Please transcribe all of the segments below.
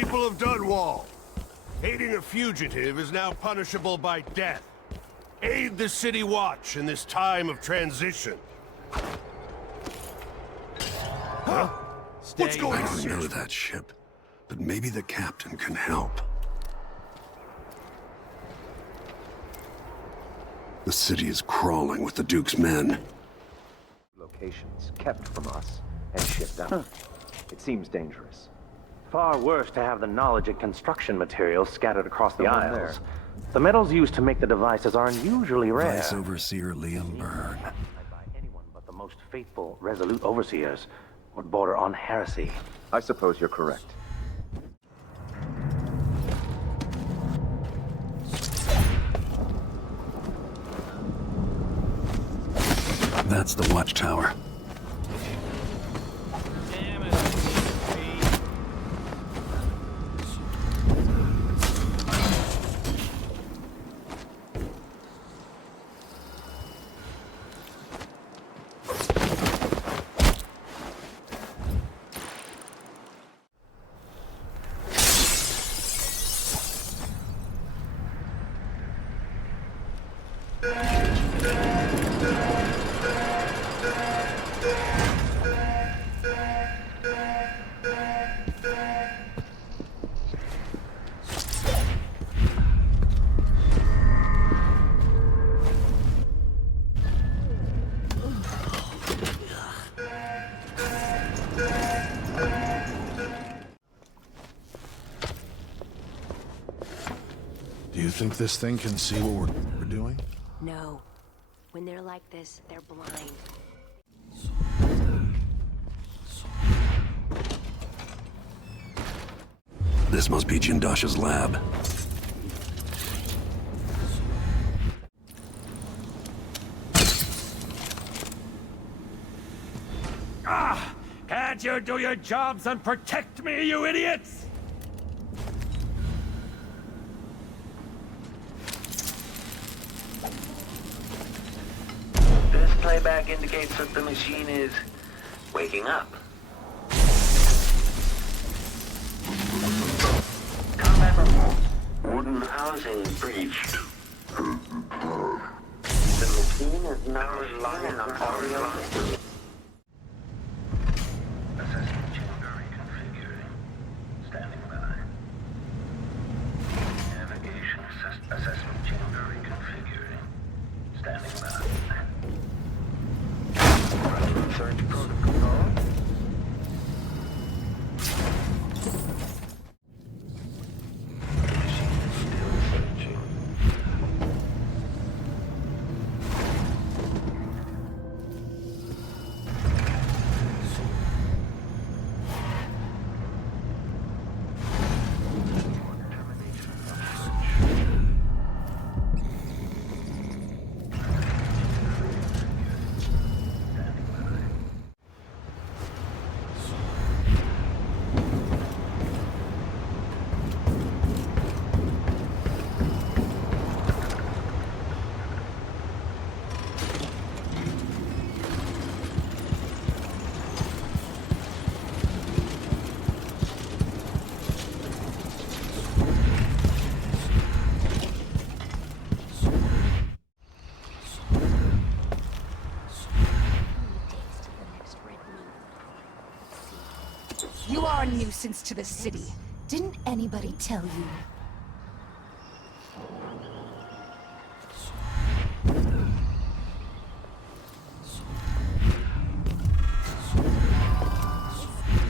People of Dunwall, aiding a fugitive is now punishable by death. Aid the City Watch in this time of transition. Huh? What's going on? I don't know that ship, but maybe the captain can help. The city is crawling with the Duke's men. Locations kept from us and shipped out. It seems dangerous. Far worse to have the knowledge and construction materials scattered across the Isles. The metals used to make the devices are unusually rare. Vice Overseer Liam Byrne. By anyone but the most faithful, resolute overseers would border on heresy. I suppose you're correct. That's the watchtower. Do you think this thing can see what we're doing? No. When they're like this, they're blind. This must be Jindash's lab. Ah! Can't you do your jobs and protect me, you idiots? This playback indicates that the machine is waking up. Combat report. Wooden housing breached. The machine is now relying on audio. Assessment chamber reconfiguring. Standing by. Navigation assessment chamber reconfiguring. Standing by. Running search protocol. Machine still searching. Termination of You are a nuisance to the city. Didn't anybody tell you?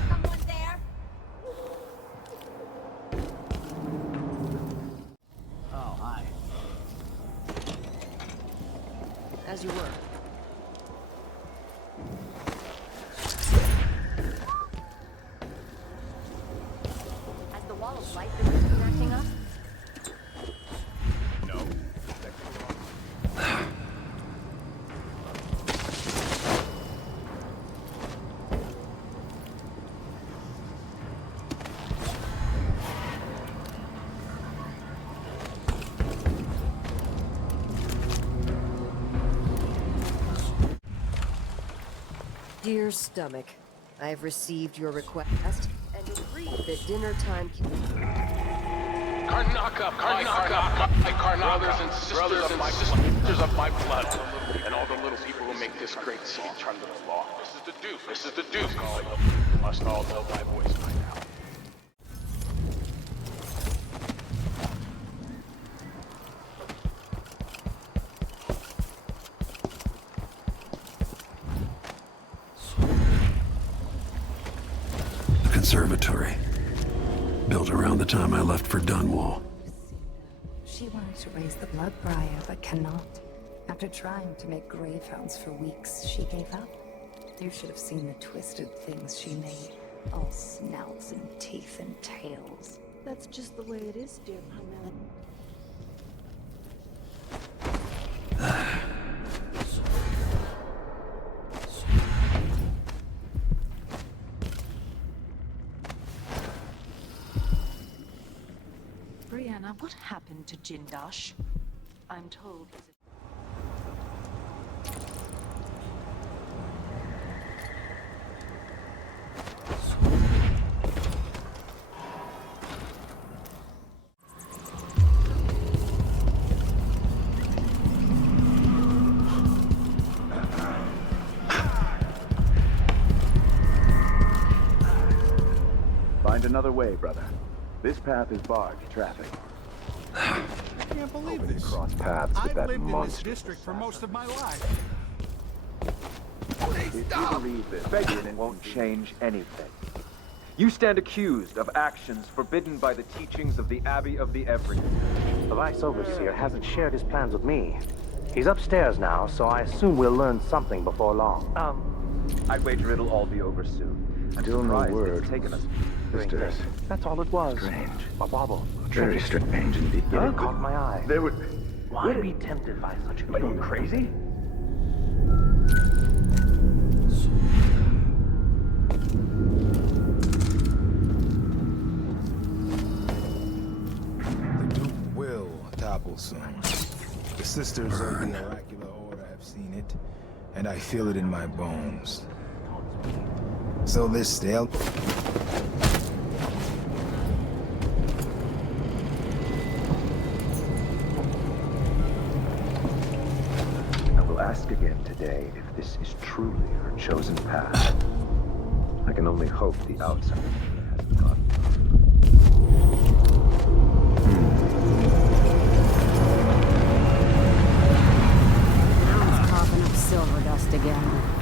Someone there? Oh, hi. As you were. Has the wall of light been acting up? No. Dear Stomach, I have received your request and Agreed that dinner time can My brothers and sisters of my blood, and all the little people who make this great city turn to the law. This is the Duke. You must all know my voice by now. The conservatory. Built around the time I left for Dunwall. She wanted to raise the blood briar, but cannot. After trying to make gravehounds for weeks, she gave up. You should have seen the twisted things she made. All snouts and teeth and tails. That's just the way it is, dear Pamela. Brianna, what happened to Jindosh? I'm told he's Find another way, brother. This path is barred to traffic. I can't believe this. Cross paths with I've that lived in this monster. district for most of my life. If you believe this, begging won't change anything. You stand accused of actions forbidden by the teachings of the Abbey of the Everything. The Vice Overseer hasn't shared his plans with me. He's upstairs now, so I assume we'll learn something before long. I'd wager it'll all be over soon. I'm Still no surprised word. it's taken us. Sisters. That's all it was. Strange. A bauble. Very strange indeed. It caught my eye. There would... Why be tempted by such a Are you crazy? The Duke will topple soon. The sisters of the oracular order have seen it, and I feel it in my bones. So this they'll... I will ask again today if this is truly her chosen path. I can only hope the outsider hasn't gotten. Now he's coughing up silver dust again.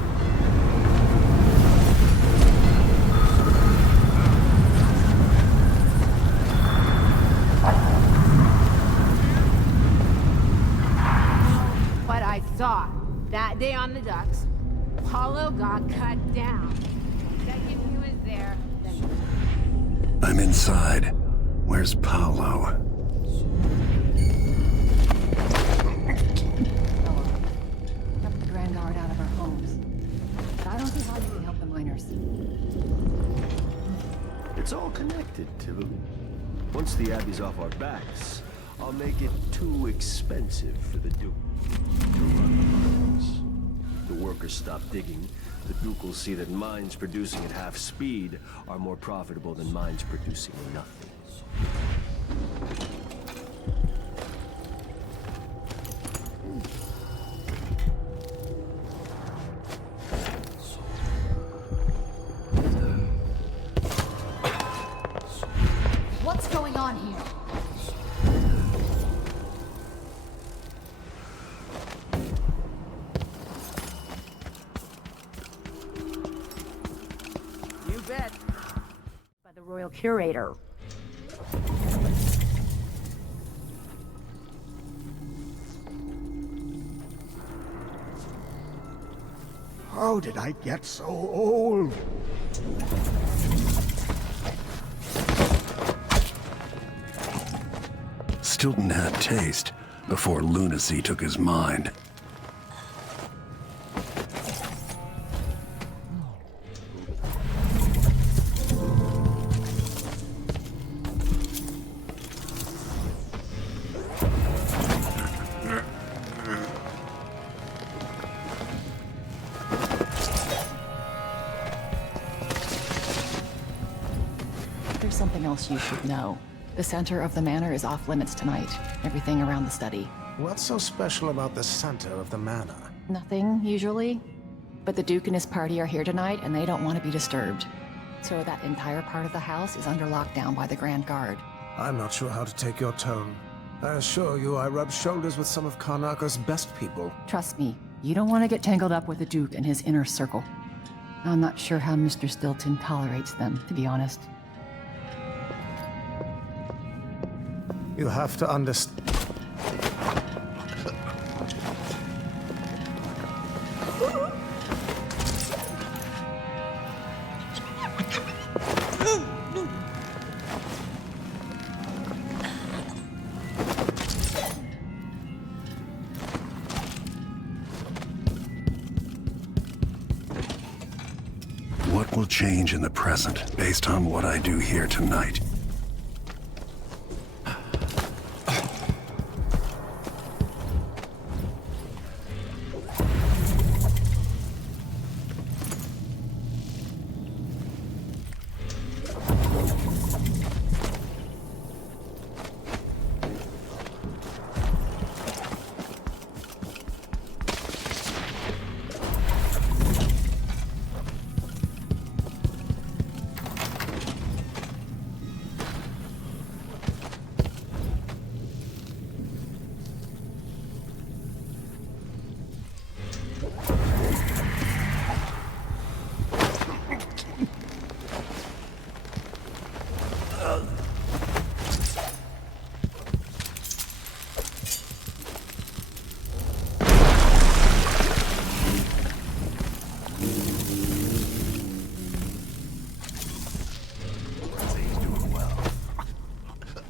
what I saw that day on the docks. Paulo got cut down. The second he was there, then I'm inside. Where's Paolo? Kept the Grand Guard out of our homes. But I don't see how you can help the miners. It's all connected, Tibu. Once the Abbey's off our backs, I'll make it too expensive for the Duke to run the mines. The workers stop digging. The Duke will see that mines producing at half speed are more profitable than mines producing nothing. What's going on here? you bet. By the Royal Curator. How did I get so old? Stilton had taste before lunacy took his mind. something else you should know. The center of the manor is off limits tonight. Everything around the study. What's so special about the center of the manor? Nothing, usually. But the Duke and his party are here tonight, and they don't want to be disturbed. So that entire part of the house is under lockdown by the Grand Guard. I'm not sure how to take your tone. I assure you, I rub shoulders with some of Karnaka's best people. Trust me, you don't want to get tangled up with the Duke and his inner circle. I'm not sure how Mr. Stilton tolerates them, to be honest. You have to understand. What will change in the present based on what I do here tonight?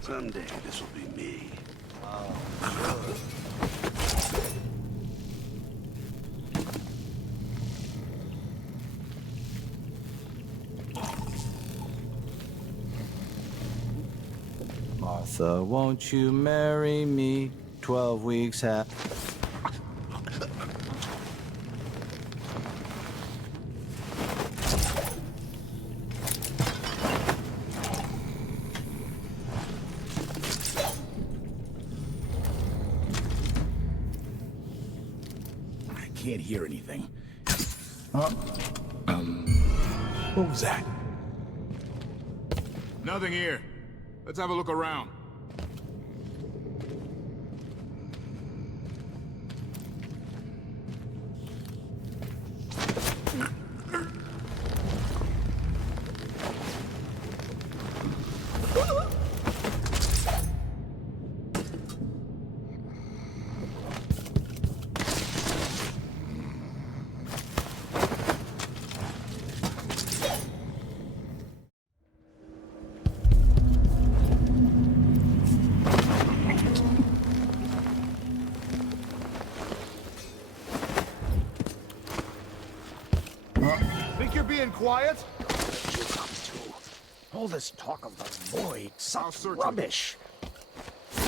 Someday this will be me. Martha, won't you marry me? 12 weeks have. Can't hear anything. What was that? Nothing here. Let's have a look around. Think you're being quiet? All this talk of the void, such rubbish.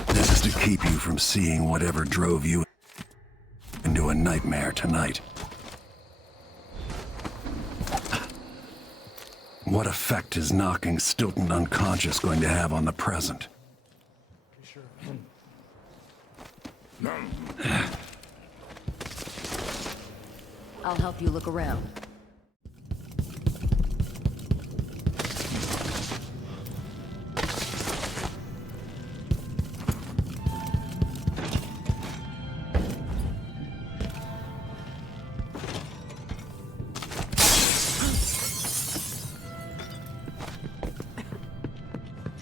This is to keep you from seeing whatever drove you into a nightmare tonight. What effect is knocking Stilton unconscious going to have on the present? I'll help you look around.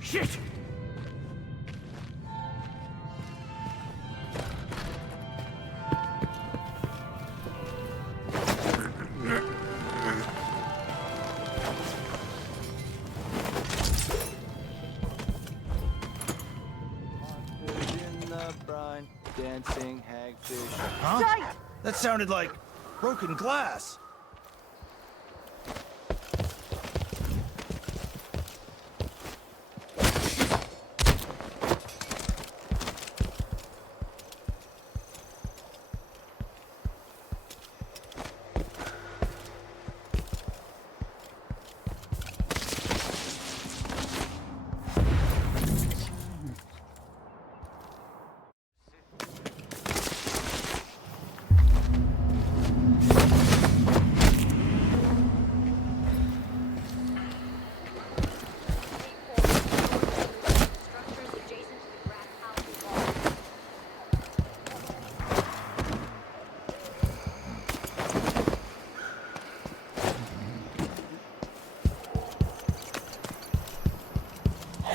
Shit! In the brine, dancing hagfish. Huh? That sounded like broken glass.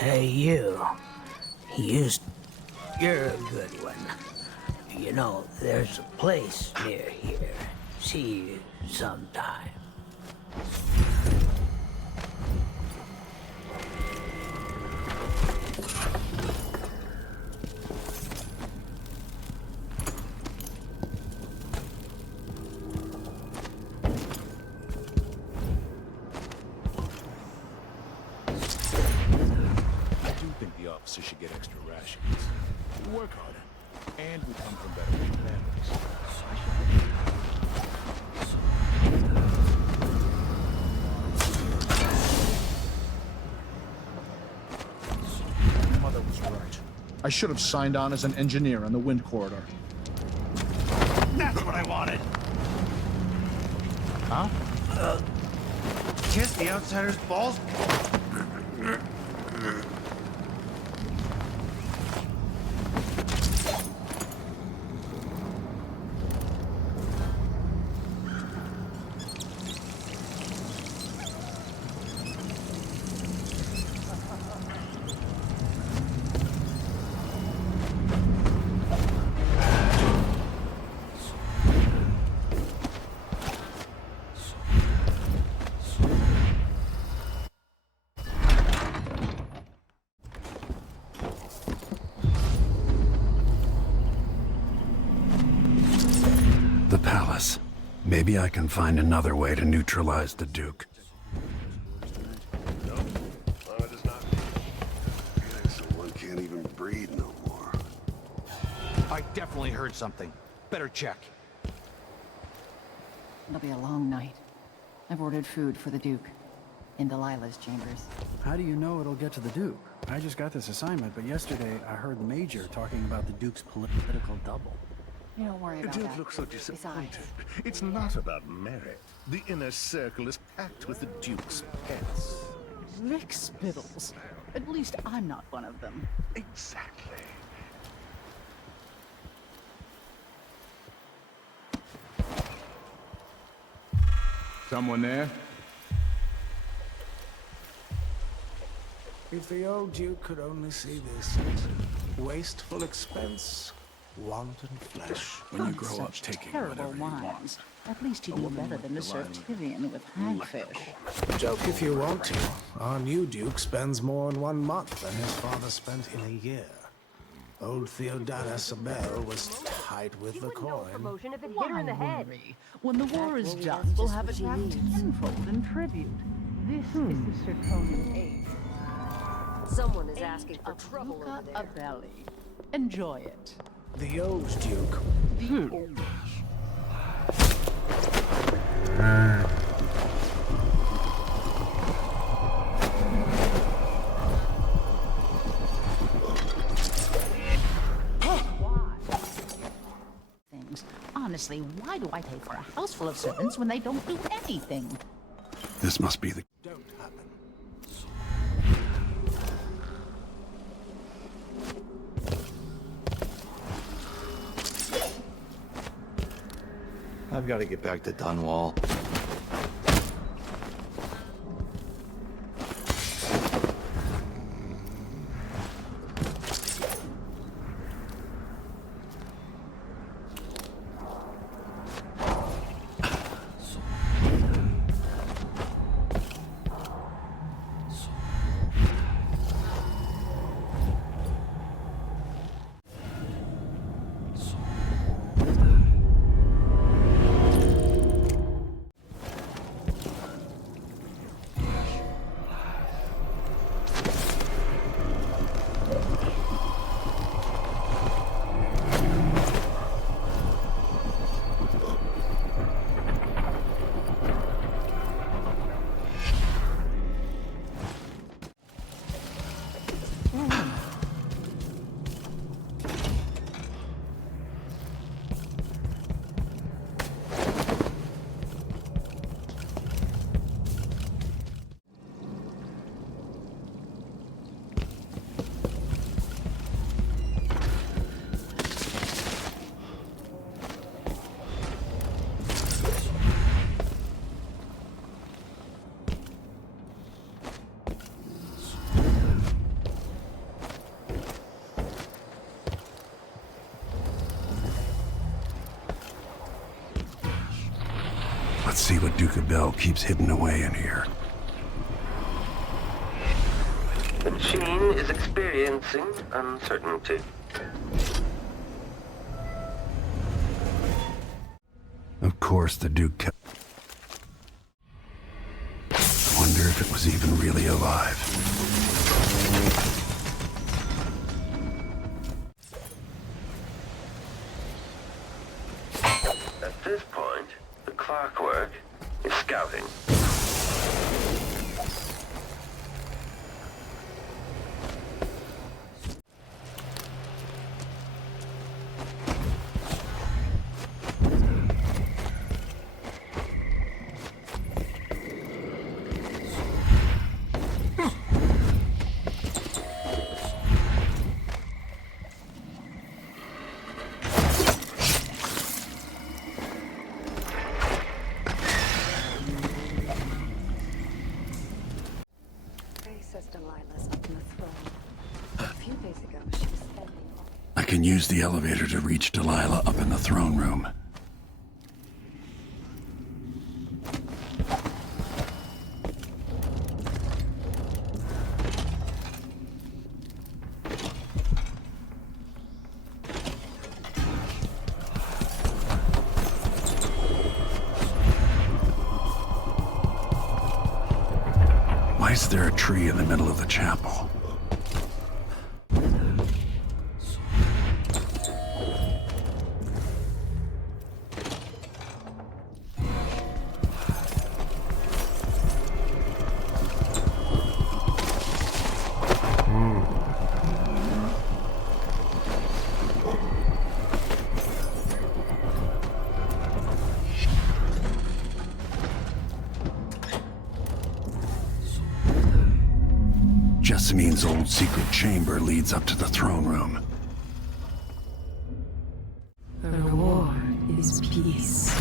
Hey, you. You're a good one. You know, there's a place near here. See you sometime. So should get extra rations. We work harder, and we come from better families. Mother was right. I should have signed on as an engineer on the wind corridor. That's what I wanted. Huh? Kiss the outsider's balls. The palace. Maybe I can find another way to neutralize the Duke. Someone can't even breathe no more. I definitely heard something. Better check. It'll be a long night. I've ordered food for the Duke. In Delilah's chambers. How do you know it'll get to the Duke? I just got this assignment, but yesterday I heard the Major talking about the Duke's political double. You don't worry about Don't that. look so disappointed. Besides, It's not about merit. The inner circle is packed with the Duke's pets. Rick Spittles. At least I'm not one of them. Exactly. Someone there? If the old Duke could only see this. Wasteful expense, wanton flesh. When you grow up taking Terrible whatever you want. wines. At least he'd know better than to serve Tyrion with hagfish. Joke if you want to. Our new Duke spends more in 1 month than his father spent in a year. Old Theodana Sabel was tight with the coin. Promotion if it hit her in the head. When the war is done, we'll have it back tenfold in tribute. This is the Serconian age. Someone is asking for trouble over A there. belly. Enjoy it. The old Duke. The old. Things. Honestly, why do I pay for a house full of servants when they don't do anything? This must be the... Don't happen. I've got to get back to Dunwall. Let's see what Duke of Bell keeps hidden away in here. The machine is experiencing uncertainty. Of course, the Duke kept... Wonder if it was even really alive. At this point, the clockwork is scouting. I can use the elevator to reach Delilah up in the throne room. Why is there a tree in the middle of the chapel? Jessamine's old secret chamber leads up to the throne room. The reward is peace.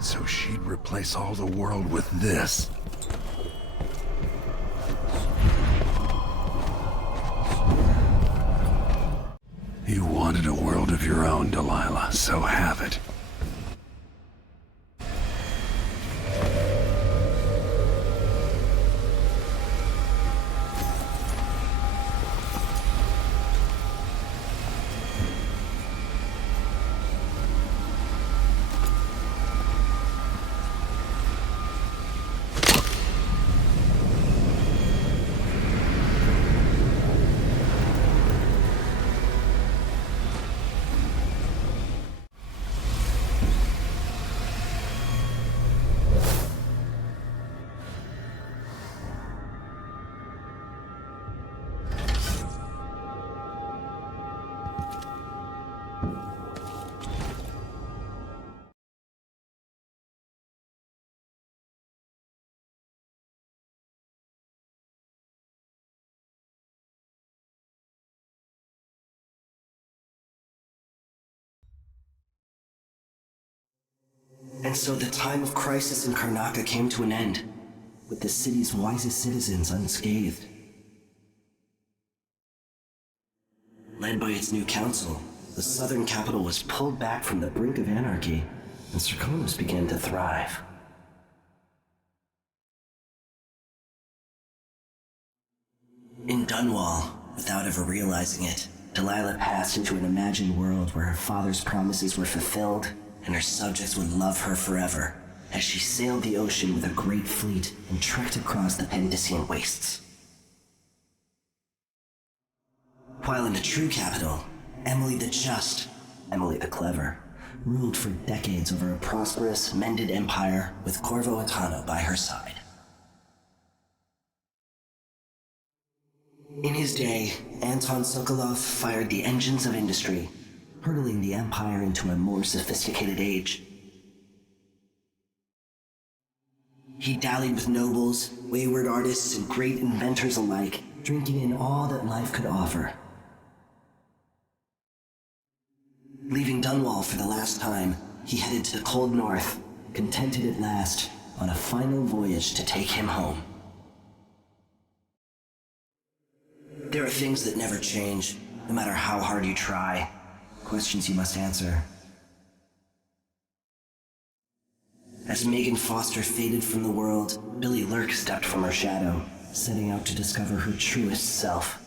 So she'd replace all the world with this. You wanted a world of your own, Delilah, so have it. And so the time of crisis in Karnaca came to an end, with the city's wisest citizens unscathed. Led by its new council, the southern capital was pulled back from the brink of anarchy, and Serkonos began to thrive. In Dunwall, without ever realizing it, Delilah passed into an imagined world where her father's promises were fulfilled and her subjects would love her forever, as she sailed the ocean with a great fleet and trekked across the Pendician wastes. While in the true capital, Emily the Just, Emily the Clever, ruled for decades over a prosperous, mended empire with Corvo Atano by her side. In his day, Anton Sokolov fired the engines of industry, hurtling the empire into a more sophisticated age. He dallied with nobles, wayward artists, and great inventors alike, drinking in all that life could offer. Leaving Dunwall for the last time, he headed to the cold north, contented at last, on a final voyage to take him home. There are things that never change, no matter how hard you try. questions you must answer. As Megan Foster faded from the world, Billy Lurk stepped from her shadow, setting out to discover her truest self,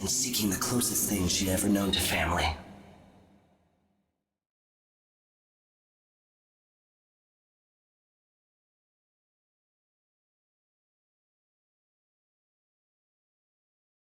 and seeking the closest thing she'd ever known to family.